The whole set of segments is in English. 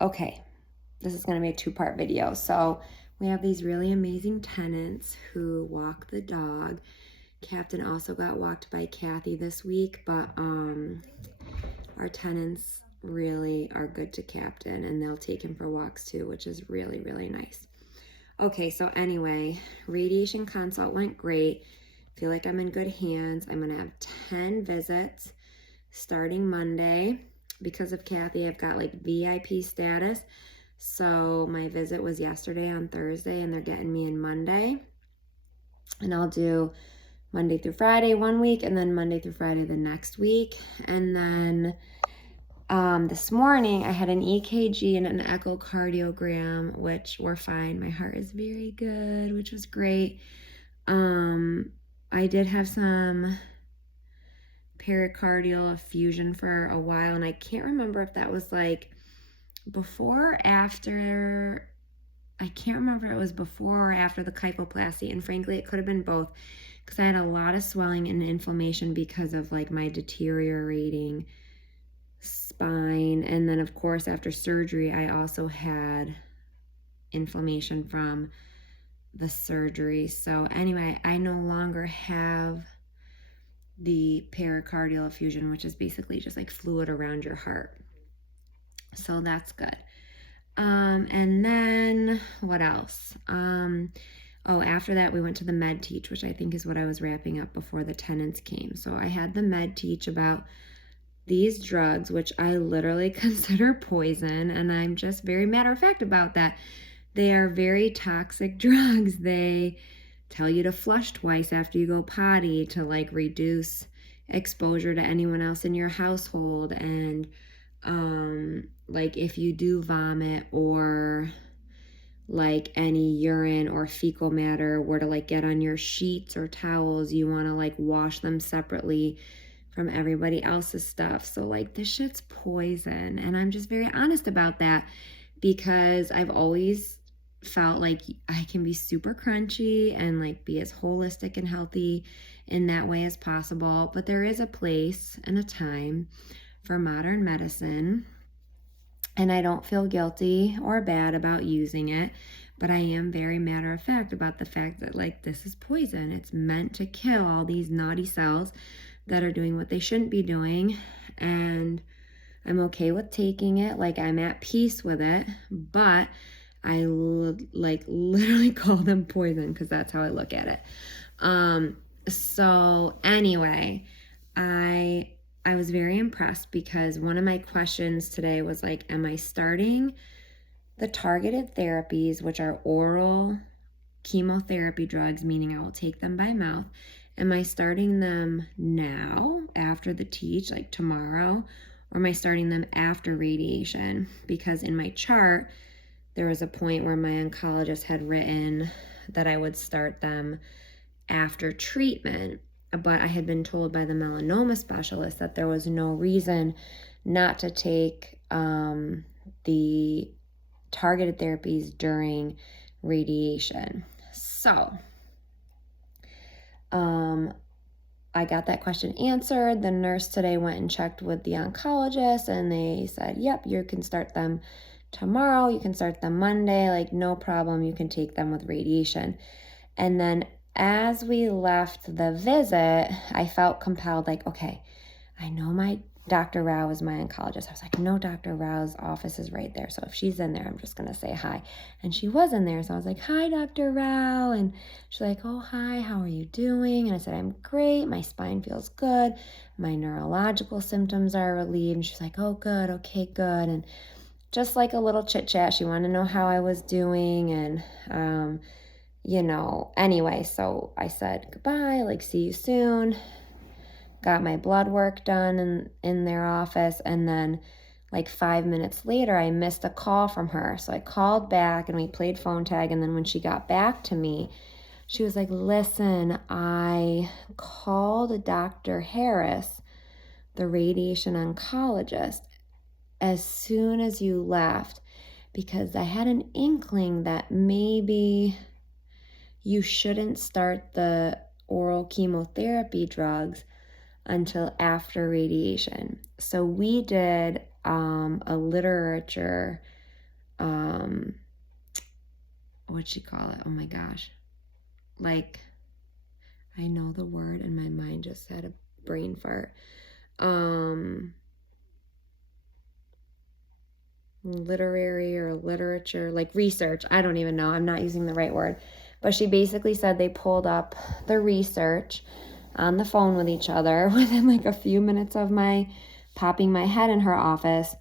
okay, this is going to be a two-part video. So we have these really amazing tenants who walk the dog. Captain also got walked by Kathy this week, but our tenants really are good to Captain, and they'll take him for walks too, which is really, really nice. Okay, so anyway, radiation consult went great. Feel like I'm in good hands. I'm gonna have 10 visits starting Monday. Because of Kathy, I've got like VIP status. So my visit was yesterday on Thursday, and they're getting me in Monday. And I'll do Monday through Friday one week, and then Monday through Friday the next week. And then this morning I had an EKG and an echocardiogram, which were fine. My heart is very good, which was great. I did have some pericardial effusion for a while, and I can't remember if that was like before or after. I can't remember if it was before or after the kyphoplasty, and frankly it could have been both, because I had a lot of swelling and inflammation because of like my deteriorating spine. And then of course after surgery I also had inflammation from the surgery. So anyway, I no longer have the pericardial effusion, which is basically just like fluid around your heart. So that's good. And then what else? After that we went to the med teach, which I think is what I was wrapping up before the tenants came. So I had the med teach about these drugs, which I literally consider poison, and I'm just very matter of fact about that. They are very toxic drugs. They tell you to flush twice after you go potty to like reduce exposure to anyone else in your household. And like if you do vomit or like any urine or fecal matter were to like get on your sheets or towels, you want to like wash them separately from everybody else's stuff. So like this shit's poison, and I'm just very honest about that, because I've always felt like I can be super crunchy and like be as holistic and healthy in that way as possible. But there is a place and a time for modern medicine, and I don't feel guilty or bad about using it, but I am very matter of fact about the fact that like this is poison. It's meant to kill all these naughty cells that are doing what they shouldn't be doing, and I'm okay with taking it. Like I'm at peace with it, but I like literally call them poison because that's how I look at it. So anyway, I was very impressed because one of my questions today was like, am I starting the targeted therapies, which are oral chemotherapy drugs, meaning I will take them by mouth? Am I starting them now after the teach, like tomorrow, or am I starting them after radiation? Because in my chart, there was a point where my oncologist had written that I would start them after treatment, but I had been told by the melanoma specialist that there was no reason not to take the targeted therapies during radiation. So I got that question answered. The nurse today went and checked with the oncologist, and they said, yep, you can start them tomorrow. You can start them Monday, like no problem. You can take them with radiation. And then as we left the visit, I felt compelled, like, okay, I know my Dr. Rao is my oncologist. I was like, no, Dr. Rao's office is right there. So if she's in there, I'm just going to say hi. And she was in there. So I was like, hi, Dr. Rao. And she's like, oh, hi, how are you doing? And I said, I'm great. My spine feels good. My neurological symptoms are relieved. And she's like, oh, good. Okay, good. And just like a little chit chat. She wanted to know how I was doing. And, anyway, so I said goodbye, like, see you soon. Got my blood work done in their office, and then like 5 minutes later I missed a call from her. So I called back and we played phone tag, and then when she got back to me, she was like, listen, I called Dr. Harris, the radiation oncologist, as soon as you left, because I had an inkling that maybe you shouldn't start the oral chemotherapy drugs until after radiation. So we did a literature what'd she call it? Oh my gosh. Like, I know the word and my mind just had a brain fart. Literary or literature, like research. I don't even know. I'm not using the right word. But she basically said they pulled up the research on the phone with each other within like a few minutes of my popping my head in her office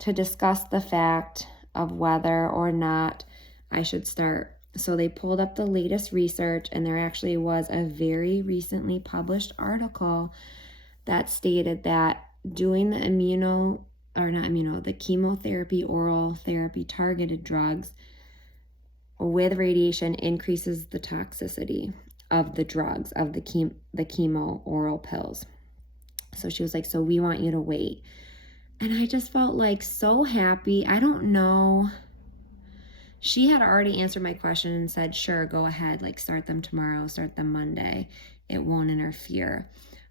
to discuss the fact of whether or not I should start. So they pulled up the latest research, and there actually was a very recently published article that stated that doing the the chemotherapy, oral therapy targeted drugs with radiation increases the toxicity of the drugs, of the chemo oral pills. So she was like, so we want you to wait. And I just felt like so happy. I don't know. She had already answered my question and said, sure, go ahead, like start them tomorrow, start them Monday. It won't interfere.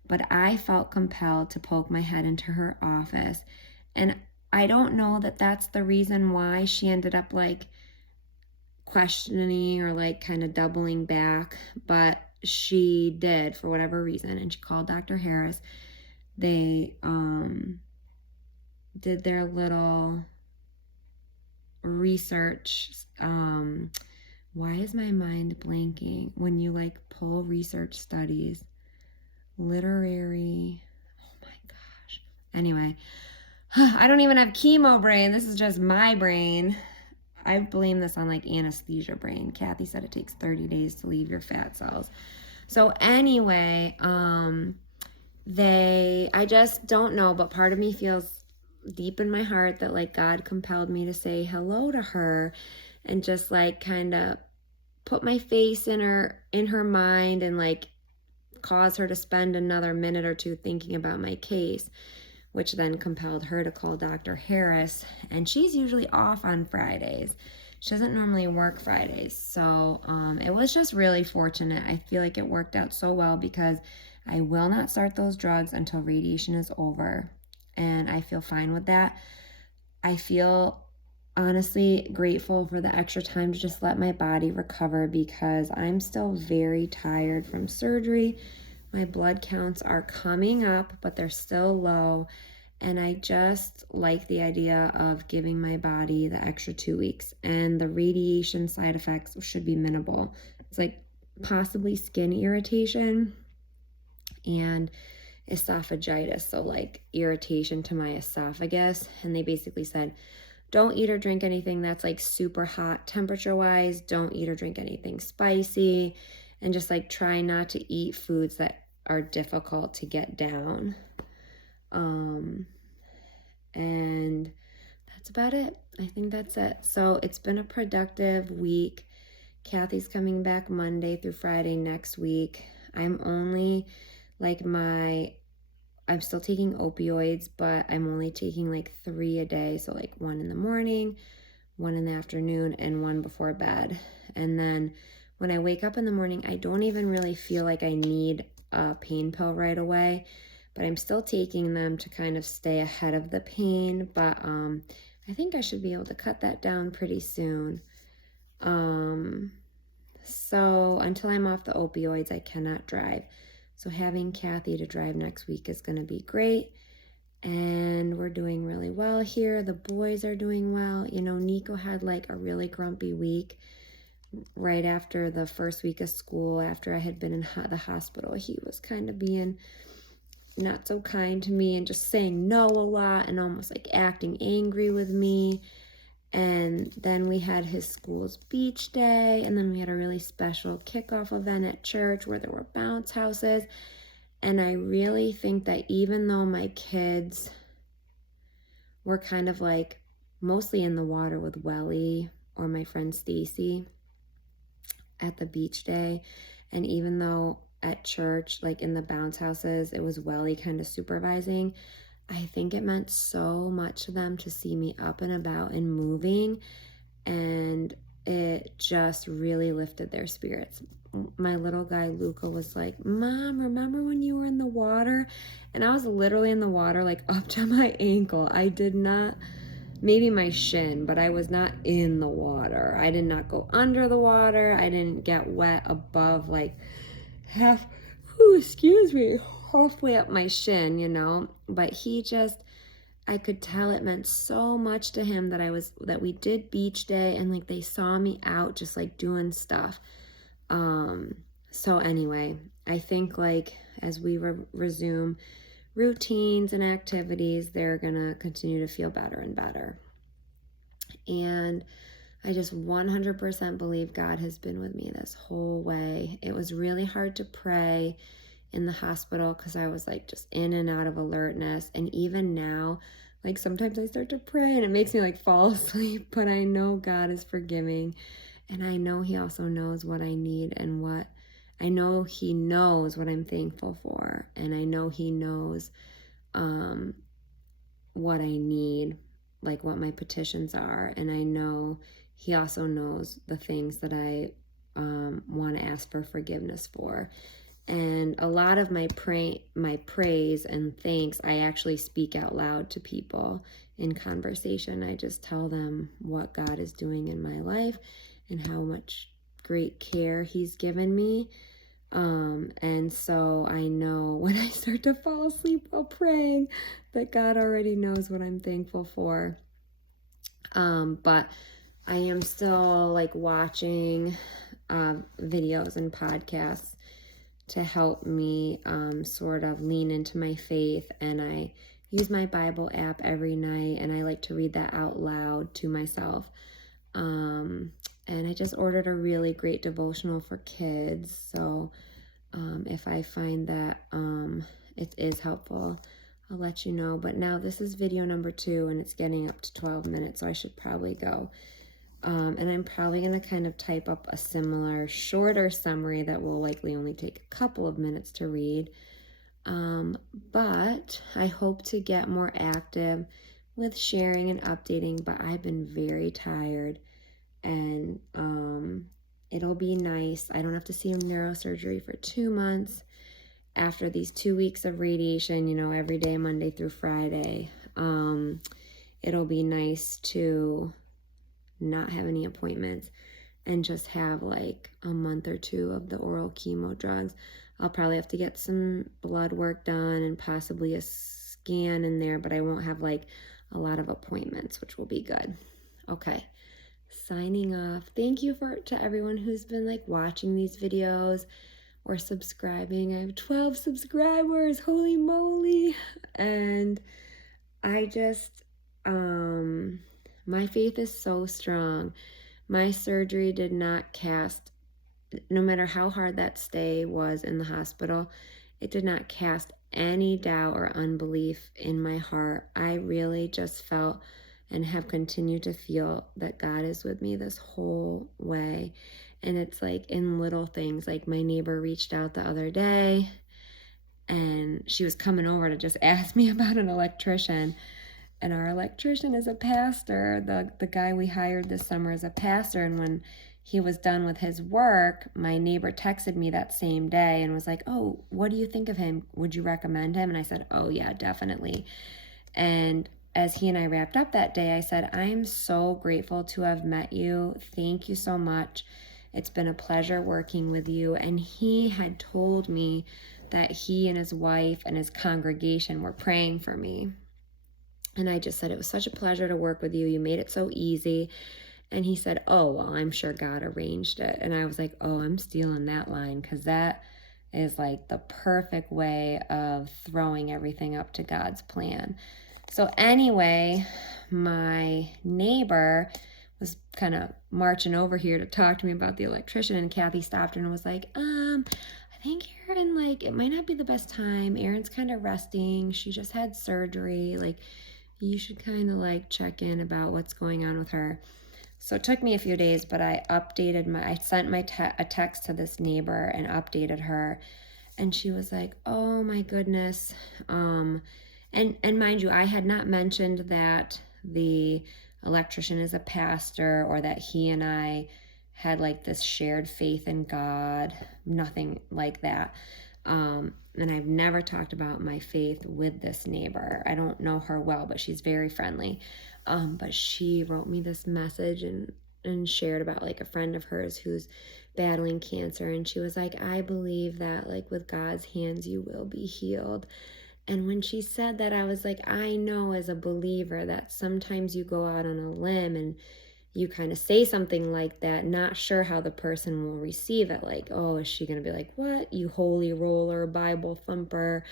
But I felt compelled to poke my head into her office. And I don't know that that's the reason why she ended up like questioning or like kind of doubling back, but she did for whatever reason. And she called Dr. Harris. They did their little research. Why is my mind blanking when you like pull research studies? Literary. Oh my gosh. Anyway, I don't even have chemo brain. This is just my brain. I blame this on like anesthesia brain. Kathy said it takes 30 days to leave your fat cells. So anyway, I just don't know, but part of me feels deep in my heart that like God compelled me to say hello to her and just like kind of put my face in her mind and like cause her to spend another minute or two thinking about my case, which then compelled her to call Dr. Harris. And she's usually off on Fridays. She doesn't normally work Fridays. So it was just really fortunate. I feel like it worked out so well because I will not start those drugs until radiation is over. And I feel fine with that. I feel honestly grateful for the extra time to just let my body recover because I'm still very tired from surgery. My blood counts are coming up, but they're still low. And I just like the idea of giving my body the extra 2 weeks. And the radiation side effects should be minimal. It's like possibly skin irritation and esophagitis, so like irritation to my esophagus. And they basically said, don't eat or drink anything that's like super hot temperature wise. Don't eat or drink anything spicy, and just like try not to eat foods that are difficult to get down. And that's about it. I think that's it. So it's been a productive week. Kathy's coming back Monday through Friday next week. I'm only like I'm still taking opioids, but I'm only taking like 3 a day. So like 1 in the morning, 1 in the afternoon, and 1 before bed. And then when I wake up in the morning, I don't even really feel like I need a pain pill right away, but I'm still taking them to kind of stay ahead of the pain. But I think I should be able to cut that down pretty soon. So until I'm off the opioids, I cannot drive. So having Kathy to drive next week is going to be great. And we're doing really well here. The boys are doing well. You know, Nico had like a really grumpy week right after the first week of school. After I had been in the hospital, he was kind of being not so kind to me and just saying no a lot and almost like acting angry with me. And then we had his school's beach day, and then we had a really special kickoff event at church where there were bounce houses. And I really think that even though my kids were kind of like mostly in the water with Welly or my friend Stacy at the beach day, and even though at church, like in the bounce houses, it was Welly kind of supervising, I think it meant so much to them to see me up and about and moving, and it just really lifted their spirits. My little guy Luca was like, Mom, remember when you were in the water? And I was literally in the water like up to my ankle. I did not maybe my shin, but I was not in the water. I did not go under the water. I didn't get wet above like halfway up my shin, you know. But he just, I could tell it meant so much to him that we did beach day, and like they saw me out just like doing stuff. So anyway, I think like as we resume routines and activities, they're gonna continue to feel better and better. And I just 100% believe God has been with me this whole way. It was really hard to pray in the hospital because I was like just in and out of alertness. And even now, like sometimes I start to pray and it makes me like fall asleep, but I know God is forgiving. And I know he also knows what I need and what I know he knows what I'm thankful for. And I know he knows what I need, like what my petitions are. And I know he also knows the things that I want to ask for forgiveness for. And a lot of my praise and thanks, I actually speak out loud to people in conversation. I just tell them what God is doing in my life and how much great care he's given me. And so I know when I start to fall asleep while praying that God already knows what I'm thankful for. But I am still like watching videos and podcasts to help me sort of lean into my faith. And I use my Bible app every night, and I like to read that out loud to myself. And I just ordered a really great devotional for kids. So if I find that it is helpful, I'll let you know. But now this is video number 2, and it's getting up to 12 minutes, so I should probably go. And I'm probably going to kind of type up a similar, shorter summary that will likely only take a couple of minutes to read. But I hope to get more active with sharing and updating, but I've been very tired. And it'll be nice. I don't have to see neurosurgery for 2 months after these 2 weeks of radiation, you know, every day, Monday through Friday. It'll be nice to not have any appointments and just have like a month or 2 of the oral chemo drugs. I'll probably have to get some blood work done and possibly a scan in there, but I won't have like a lot of appointments, which will be good. Okay. Signing off. Thank you to everyone who's been like watching these videos or subscribing. I have 12 subscribers. Holy moly. And I just my faith is so strong. My surgery did not cast, no matter how hard that stay was in the hospital, it did not cast any doubt or unbelief in my heart. I really just felt and have continued to feel that God is with me this whole way. And it's like in little things, like my neighbor reached out the other day and she was coming over to just ask me about an electrician. And our electrician is a pastor. The guy we hired this summer is a pastor. And when he was done with his work, my neighbor texted me that same day and was like, "Oh, what do you think of him? Would you recommend him?" And I said, "Oh yeah, definitely." And as he and I wrapped up that day, I said, "I am so grateful to have met you. Thank you so much. It's been a pleasure working with you." And he had told me that he and his wife and his congregation were praying for me. And I just said, "It was such a pleasure to work with you. You made it so easy." And he said, "Oh, well, I'm sure God arranged it." And I was like, "Oh, I'm stealing that line," because that is like the perfect way of throwing everything up to God's plan. So anyway, my neighbor was kind of marching over here to talk to me about the electrician, and Kathy stopped her and was like, I think Erin, like, it might not be the best time. Erin's kind of resting. She just had surgery. Like, you should kind of like check in about what's going on with her. So it took me a few days, but I sent a text to this neighbor and updated her. And she was like, "Oh my goodness." And mind you, I had not mentioned that the electrician is a pastor or that he and I had like this shared faith in God, nothing like that. And I've never talked about my faith with this neighbor. I don't know her well, but she's very friendly. But she wrote me this message and shared about like a friend of hers who's battling cancer. And she was like, I believe that like with God's hands, you will be healed. And when she said that, I was like, I know as a believer that sometimes you go out on a limb and you kind of say something like that, not sure how the person will receive it. Like, oh, is she going to be like, what? You holy roller, Bible thumper,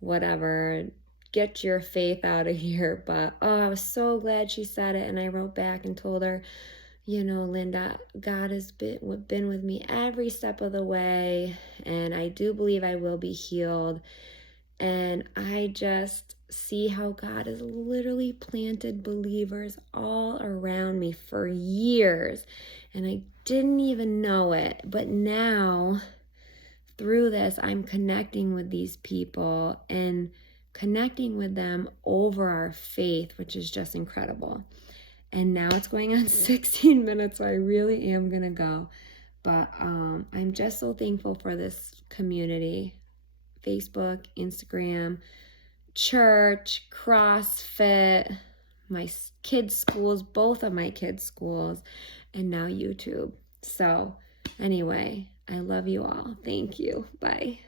whatever. Get your faith out of here. But, oh, I was so glad she said it. And I wrote back and told her, you know, Linda, God has been with me every step of the way. And I do believe I will be healed. And I just see how God has literally planted believers all around me for years. And I didn't even know it. But now, through this, I'm connecting with these people and connecting with them over our faith, which is just incredible. And now it's going on 16 minutes, so I really am going to go. But I'm just so thankful for this community. Facebook, Instagram, church, CrossFit, my kids' schools, both of my kids' schools, and now YouTube. So anyway, I love you all. Thank you. Bye.